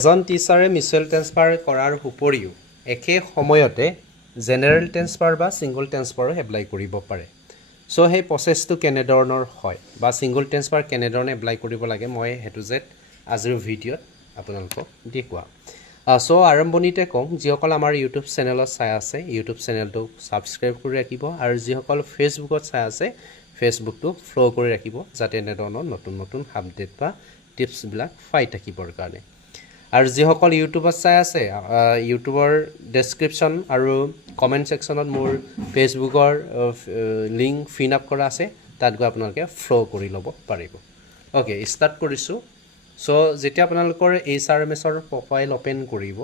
এজন টিচাৰে mutual transfer কৰাৰ উপৰিও একে সময়তে জেনেৰেল ট্ৰেন্সফাৰ বা ছিংগল ট্ৰেন্সফাৰো এপ্লাই কৰিব পাৰে। চ' সেই প্ৰচেছটো কেনেধৰণৰ হয় বা ছিংগল ট্ৰেন্সফাৰ কেনেধৰণে এপ্লাই কৰিব লাগে মই সেইটো যে আজিৰ ভিডিঅ'ত আপোনালোকক দেখুৱাম। চ' আৰম্ভণিতে কওঁ, যিসকল আমাৰ ইউটিউব চেনেলত চাই আছে ইউটিউব চেনেলটো ছাবস্ক্ৰাইব কৰি ৰাখিব আৰু যিসকল ফেচবুকত চাই আছে ফেচবুকটো ফ'ল' কৰি ৰাখিব, যাতে এনেধৰণৰ নতুন নতুন আপডেট বা টিপছবিলাক পাই থাকিবৰ কাৰণে। আৰু যিসকল ইউটিউবত চাই আছে ইউটিউবৰ ডেছক্ৰিপশ্যন আৰু কমেণ্ট ছেকশ্যনত মোৰ ফেচবুকৰ লিংক ফিন আপ কৰা আছে, তাত গৈ আপোনালোকে ফ'ল' কৰি ল'ব পাৰিব। অ'কে, ষ্টাৰ্ট কৰিছোঁ। চ' যেতিয়া আপোনালোকৰ HRMSৰ প্ৰফাইল অ'পেন কৰিব,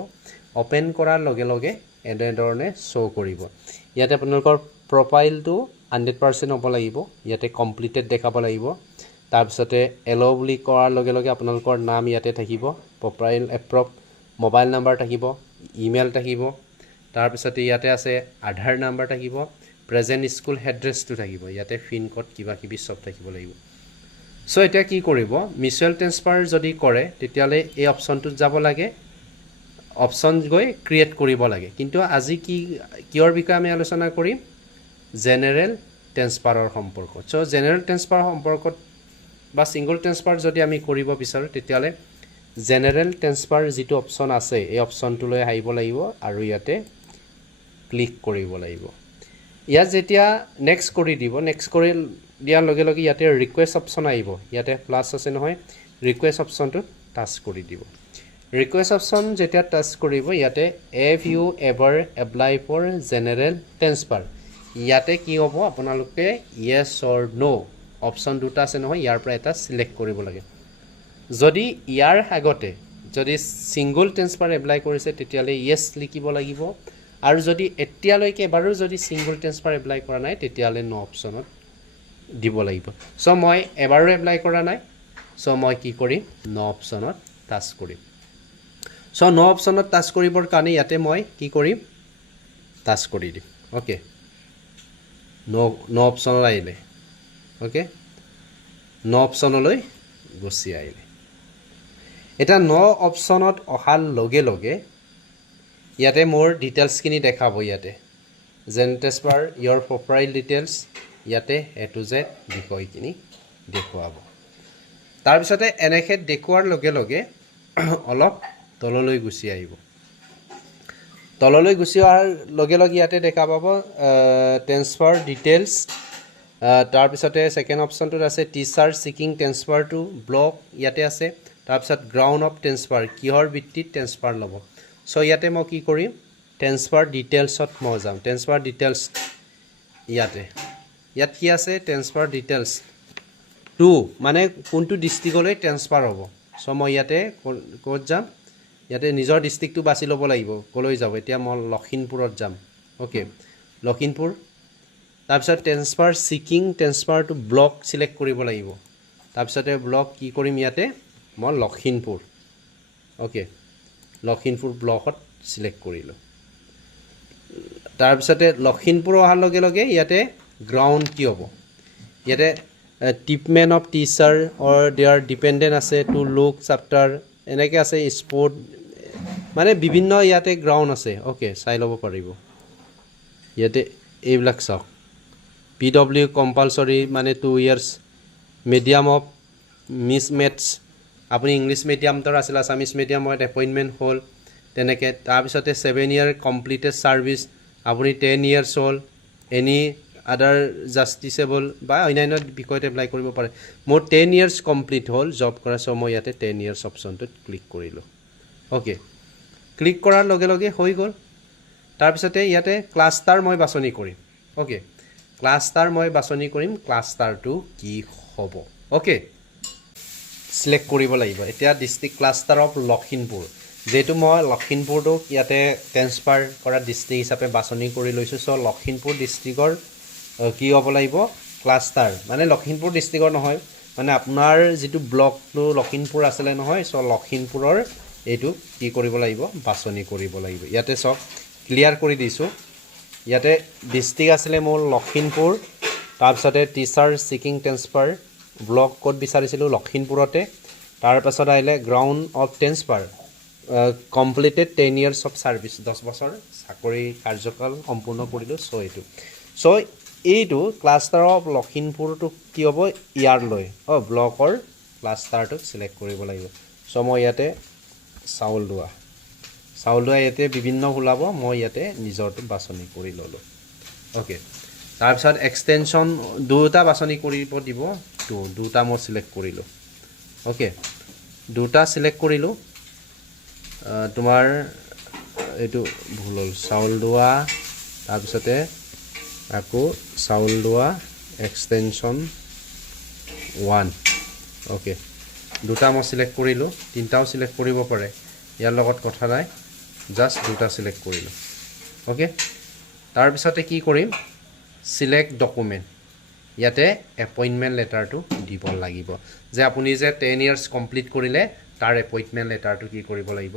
অ'পেন কৰাৰ লগে লগে এনেধৰণে শ্ব' কৰিব। ইয়াতে আপোনালোকৰ প্ৰফাইলটো 100% হ'ব লাগিব, ইয়াতে কমপ্লিটেড দেখাব লাগিব। তাৰপিছতে এল' বুলি কৰাৰ লগে লগে আপোনালোকৰ নাম ইয়াতে থাকিব, প্ৰফাইল এপ্ৰুভ, মোবাইল নাম্বাৰ থাকিব, ইমেইল থাকিব, তাৰপিছতে ইয়াতে আছে আধাৰ নাম্বাৰ থাকিব, প্ৰেজেণ্ট স্কুল এড্ৰেছটো থাকিব, ইয়াতে পিন ক'ড কিবা কিবি চব থাকিব লাগিব। চ' এতিয়া কি কৰিব, মিউচুৱেল ট্ৰেন্সফাৰ যদি কৰে তেতিয়াহ'লে এই অপশ্যনটোত যাব লাগে, অপশ্যন গৈ ক্ৰিয়েট কৰিব লাগে। কিন্তু আজি কিহৰ বিষয়ে আমি আলোচনা কৰিম, জেনেৰেল ট্ৰেন্সফাৰৰ সম্পৰ্কত। চ' জেনেৰেল ট্ৰেন্সফাৰ সম্পৰ্কত বা ছিংগল ট্ৰেন্সফাৰ যদি আমি কৰিব বিচাৰোঁ তেতিয়াহ'লে জেনেৰেল ট্ৰেন্সফাৰ যিটো অপশ্যন আছে এই অপশ্যনটোলৈ আহিব লাগিব আৰু ইয়াতে ক্লিক কৰিব লাগিব। ইয়াত যেতিয়া নেক্সট কৰি দিব, নেক্সট কৰি দিয়াৰ লগে লগে ইয়াতে ৰিকুৱেষ্ট অপশ্যন আহিব, ইয়াতে প্লাছ আছে নহয়, ৰিকুৱেষ্ট অপশ্যনটোত টাচ কৰি দিব। ৰিকুৱেষ্ট অপশ্যন যেতিয়া টাচ কৰিব, ইয়াতে have you ever apply for general transfer, ইয়াতে কি হ'ব আপোনালোকে য়েছ অৰ ন' অপশ্যন দুটা আছে নহয়, ইয়াৰ পৰা এটা চিলেক্ট কৰিব লাগে। যদি ইয়াৰ আগতে যদি ছিংগল ট্ৰেন্সফাৰ এপ্লাই কৰিছে তেতিয়াহ'লে য়েছ লিখিব লাগিব, আৰু যদি এতিয়ালৈকে এবাৰো যদি ছিংগল ট্ৰেন্সফাৰ এপ্লাই কৰা নাই তেতিয়াহ'লে ন' অপশ্যনত দিব লাগিব। চ' মই এবাৰো এপ্লাই কৰা নাই, চ' মই কি কৰিম, ন' অপশ্যনত টাচ কৰিম। চ' ন' অপশ্যনত টাচ কৰিবৰ কাৰণে ইয়াতে মই কি কৰিম, টাচ কৰি দিম। অ'কে, ন' অপশ্যনত আহিলে, অ'কে, ন' অপশ্যনলৈ গুচি আহিলে। এতিয়া ন' অপশ্যনত অহাৰ লগে লগে ইয়াতে মোৰ ডিটেইলছখিনি দেখাব, ইয়াতে জেন ট্ৰেন্সফাৰ ইয়ৰ প্ৰফাইল ডিটেইলছ, ইয়াতে এ টু জেড বিষয়খিনি দেখুৱাব। তাৰপিছতে এনেকৈ দেখুওৱাৰ লগে লগে অলপ তললৈ গুচি আহিব। তললৈ গুচি অহাৰ লগে লগে ইয়াতে দেখা পাব ট্ৰেন্সফাৰ ডিটেইলছ, তাৰপিছতে ছেকেণ্ড অপশ্যনটোত আছে টিচাৰ ছিকিং ট্ৰেন্সফাৰ টু ব্লক, ইয়াতে আছে। তাৰপিছত গ্ৰাউণ্ড অফ ট্ৰেন্সফাৰ, কিহৰ ভিত্তিত ট্ৰেন্সফাৰ ল'ব। চ' ইয়াতে মই কি কৰিম, ট্ৰেন্সফাৰ ডিটেইলছত মই যাম। ট্ৰেন্সফাৰ ডিটেইলছ ইয়াত কি আছে, ট্ৰেন্সফাৰ ডিটেইলছ টু মানে কোনটো ডিষ্ট্ৰিক্টলৈ ট্ৰেন্সফাৰ হ'ব। চ' মই ইয়াতে ক'ত যাম, ইয়াতে নিজৰ ডিষ্ট্ৰিক্টটো বাছি ল'ব লাগিব, ক'লৈ যাব। এতিয়া মই লখিমপুৰত যাম। অ'কে, লখিমপুৰ। তাৰপিছত transfer seeking transfer to block select কৰিব লাগিব। তাৰপিছতে ব্লক কি কৰিম, ইয়াতে মই লখিমপুৰ। অ'কে, লখিমপুৰ ব্লকত চিলেক্ট কৰিলোঁ। তাৰপিছতে লখিমপুৰ অহাৰ লগে লগে ইয়াতে গ্ৰাউণ্ড কি হ'ব, ইয়াতে treatment of teacher or their dependent আছে, টু লুক চাপ্টাৰ এনেকৈ আছে, স্পৰ্ট মানে বিভিন্ন ইয়াতে গ্ৰাউণ্ড আছে। অ'কে, চাই ল'ব পাৰিব ইয়াতে এইবিলাক চাওক। PW কম্পালচৰি মানে 2 years, medium of miss maths, আপুনি ইংলিছ মিডিয়ামতৰ আছিল, আছামিছ মিডিয়ামত এপইণ্টমেণ্ট হ'ল তেনেকৈ। তাৰপিছতে 7 year কমপ্লিটেড ছাৰ্ভিচ, আপুনি 10 years হ'ল, এনি আদাৰ জাষ্টিচেবল বা অন্যান্য বিষয়ত এপ্লাই কৰিব পাৰে। মোৰ 10 years কমপ্লিট হ'ল জব কৰা, চ' মই ইয়াতে 10 years অপশ্যনটোত ক্লিক কৰিলোঁ। অ'কে, ক্লিক কৰাৰ লগে লগে হৈ গ'ল। তাৰপিছতে ইয়াতে ক্লাষ্টাৰ মই বাছনি কৰিম। অ'কে, ক্লাষ্টাৰ মই বাছনি কৰিম, ক্লাষ্টাৰটো কি হ'ব। অ'কে, চিলেক্ট কৰিব লাগিব। এতিয়া ডিষ্ট্ৰিক্ট ক্লাষ্টাৰ অফ লখিমপুৰ, যিহেতু মই লখিমপুৰটোক ইয়াতে ট্ৰেন্সফাৰ কৰা ডিষ্ট্ৰিক্ট হিচাপে বাছনি কৰি লৈছোঁ। চ' লখিমপুৰ ডিষ্ট্ৰিক্টৰ কি হ'ব লাগিব, ক্লাষ্টাৰ মানে লখিমপুৰ ডিষ্ট্ৰিক্টৰ নহয়, মানে আপোনাৰ যিটো ব্লকটো লখিমপুৰ আছিলে নহয়, চ' লখিমপুৰৰ এইটো কি কৰিব লাগিব, বাছনি কৰিব লাগিব। ইয়াতে চাওক ক্লিয়াৰ কৰি দিছোঁ, ইয়াতে ডিষ্ট্ৰিক্ট আছিলে মোৰ লখিমপুৰ, তাৰপিছতে টিচাৰ ছিকিং ট্ৰেন্সফাৰ ব্লক ক'ত বিচাৰিছিলোঁ, লখিমপুৰতে। তাৰপাছত আহিলে ground of transfer, completed 10 years of service 10 বছৰ চাকৰি কাৰ্যকাল সম্পূৰ্ণ কৰিলোঁ চ' এইটো চ' এইটো ক্লাষ্টাৰ অফ লখিমপুৰটো কি হ'ব ইয়াৰলৈ ব্লকৰ ক্লাষ্টাৰটোক চিলেক্ট কৰিব লাগিব চ' মই ইয়াতে চাউলদুৱা ইয়াতে বিভিন্ন ওলাব মই ইয়াতে নিজৰটো বাছনি কৰি ল'লোঁ অ'কে তাৰপিছত এক্সটেনশ্যন দুটা বাছনি কৰিব দিব দুটা মই চিলেক্ট কৰিলোঁ অ'কে দুটা চিলেক্ট কৰিলোঁ তোমাৰ এইটো ভুল হ'ল চাউলদুৱা তাৰপিছতে আকৌ চাউলদুৱা এক্সটেনশ্যন 1 অ'কে দুটা মই চিলেক্ট কৰিলোঁ তিনিটাও চিলেক্ট কৰিব পাৰে ইয়াৰ লগত কথা নাই জাষ্ট দুটা চিলেক্ট কৰিলোঁ অ'কে তাৰপিছতে কি কৰিম চিলেক্ট ডকুমেণ্ট ইয়াতে এপইণ্টমেণ্ট লেটাৰটো দিব লাগিব যে আপুনি যে 10 years কমপ্লিট কৰিলে তাৰ এপইণ্টমেণ্ট লেটাৰটো কি কৰিব লাগিব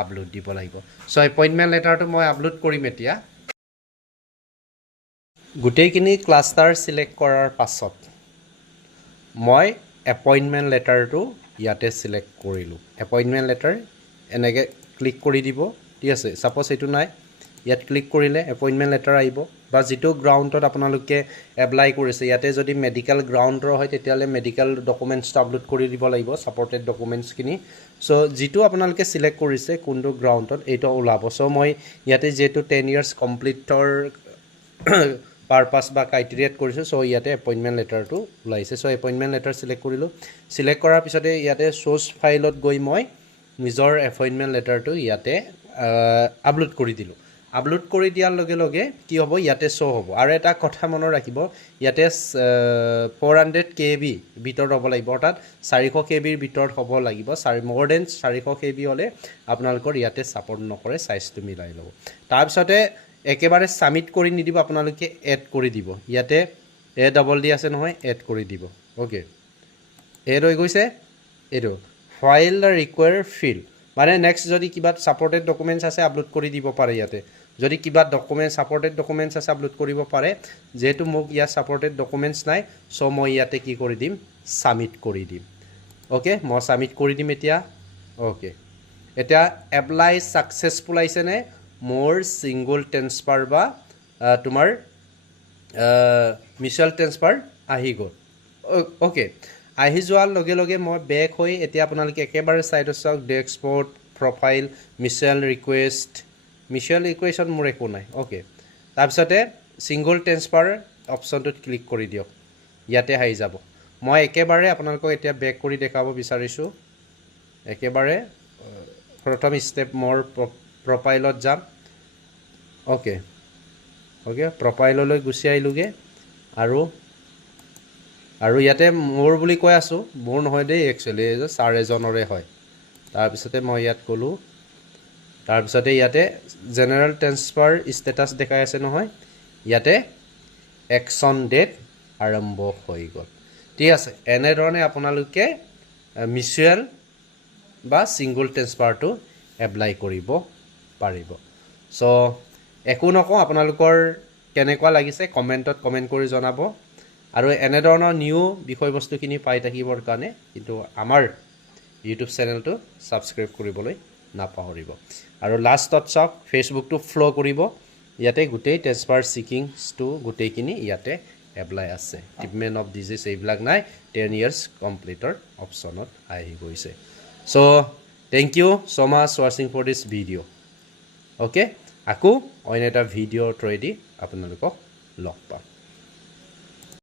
আপলোড দিব লাগিব চ' এপইণ্টমেণ্ট লেটাৰটো মই আপলোড কৰিম এতিয়া গোটেইখিনি ক্লাষ্টাৰ চিলেক্ট কৰাৰ পাছত মই এপইণ্টমেণ্ট লেটাৰটো ইয়াতে চিলেক্ট কৰিলোঁ এপইণ্টমেণ্ট লেটাৰ এনেকৈ ক্লিক কৰি দিব ঠিক আছে ছাপ'জ এইটো নাই ইয়াত ক্লিক কৰিলে এপইণ্টমেণ্ট লেটাৰ আহিব বা যিটো গ্ৰাউণ্ডত আপোনালোকে এপ্লাই কৰিছে ইয়াতে যদি মেডিকেল গ্ৰাউণ্ডৰ হয় তেতিয়াহ'লে মেডিকেল ডকুমেণ্টছটো আপলোড কৰি দিব লাগিব ছাপৰ্টেড ডকুমেণ্টছখিনি চ' যিটো আপোনালোকে চিলেক্ট কৰিছে কোনটো গ্ৰাউণ্ডত এইটো ওলাব চ' মই ইয়াতে যিহেতু 10 years কমপ্লিটৰ পাৰপাছ বা ক্ৰাইটেৰিয়াত কৰিছোঁ চ' ইয়াতে এপইণ্টমেণ্ট লেটাৰটো ওলাইছে চ' এপইণ্টমেণ্ট লেটাৰ চিলেক্ট কৰিলোঁ চিলেক্ট কৰাৰ পিছতে ইয়াতে চ'ৰ্চ ফাইলত গৈ মই নিজৰ এপইণ্টমেণ্ট লেটাৰটো ইয়াতে আপলোড কৰি দিলোঁ আপলোড কৰি দিয়াৰ লগে লগে কি হ'ব ইয়াতে শ্ব' হ'ব আৰু এটা কথা মনত ৰাখিব ইয়াতে 400 KB ভিতৰত হ'ব লাগিব অৰ্থাৎ 400 KB ভিতৰত হ'ব লাগিব মোৰ দেন 400 KB হ'লে আপোনালোকৰ ইয়াতে ছাপৰ্ট নকৰে চাইজটো মিলাই ল'ব তাৰপিছতে একেবাৰে ছাবমিট কৰি নিদিব আপোনালোকে এড কৰি দিব ইয়াতে ADD আছে নহয় এড কৰি দিব অ'কে এড হৈ গৈছে এইটো ফাইল দ্য ৰিকুৱায়াৰ ফিল্ড মানে নেক্সট যদি কিবা ছাপৰ্টেড ডকুমেণ্টছ আছে আপলোড কৰি দিব পাৰে ইয়াতে যদি কিবা ডকুমেণ্ট ছাপৰ্টেড ডকুমেণ্টছ আছে আপলোড কৰিব পাৰে যেহেতু মোক ইয়াত ছাপৰ্টেড ডকুমেণ্টছ নাই চ' মই ইয়াতে কি কৰি দিম ছাবমিট কৰি দিম অ'কে মই ছাবমিট কৰি দিম এতিয়া অ'কে এতিয়া এপ্লাই ছাকচেছফুল আহিছেনে মোৰ ছিংগল ট্ৰেন্সফাৰ বা তোমাৰ মিউচুৱেল ট্ৰেন্সফাৰ আহি গ'ল অ'কে আহি যোৱাৰ লগে লগে মই বেক হৈ এতিয়া আপোনালোকে একেবাৰে ছাইডত চাওক ডেস্কবৰ্ড প্ৰফাইল মিউচুৱেল ৰিকুৱেশ্যন মোৰ একো নাই অ'কে তাৰপিছতে ছিংগল ট্ৰেন্সফাৰ অপশ্যনটোত ক্লিক কৰি দিয়ক ইয়াতে আহি যাব মই একেবাৰে আপোনালোকক এতিয়া বেক কৰি দেখাব বিচাৰিছোঁ একেবাৰে প্ৰথম ষ্টেপ মোৰ প্ৰফাইলত যাম অ'কে প্ৰফাইললৈ গুচি আহিলোগৈ আৰু ইয়াতে মোৰ বুলি কৈ আছোঁ মোৰ নহয় দেই একচুৱেলি ছাৰ এজনৰে হয় তাৰপিছতে মই ইয়াত গ'লোঁ তাৰপিছতে ইয়াতে জেনেৰেল ট্ৰেন্সফাৰ ষ্টেটাছ দেখাই আছে নহয় ইয়াতে একশ্যন ডেট আৰম্ভ হৈ গ'ল ঠিক আছে এনেধৰণে আপোনালোকে মিউচুৱেল বা ছিংগল ট্ৰেন্সফাৰটো এপ্লাই কৰিব পাৰিব চ' একো নকওঁ আপোনালোকৰ কেনেকুৱা লাগিছে কমেণ্টত কমেণ্ট কৰি জনাব আৰু এনেধৰণৰ নিউ বিষয়বস্তুখিনি পাই থাকিবৰ কাৰণে কিন্তু আমাৰ ইউটিউব চেনেলটো ছাবস্ক্ৰাইব কৰিবলৈ নাপাহৰিব আৰু লাষ্টত চাওক ফেচবুকটো ফ'ল' কৰিব ইয়াতে গোটেই ট্ৰেন্সফাৰ ছিকিংছটো গোটেইখিনি ইয়াতে এপ্লাই আছে ট্ৰিটমেণ্ট অফ ডিজিজ এইবিলাক নাই 10 years কমপ্লিটৰ অপশ্যনত আহি গৈছে চ' থেংক ইউ ছ' মাছ ৱাচিং ফৰ দিছ ভিডিঅ' অ'কে আকৌ অন্য এটা ভিডিঅ'ৰ থ্ৰুৱেদি আপোনালোকক লগ পাম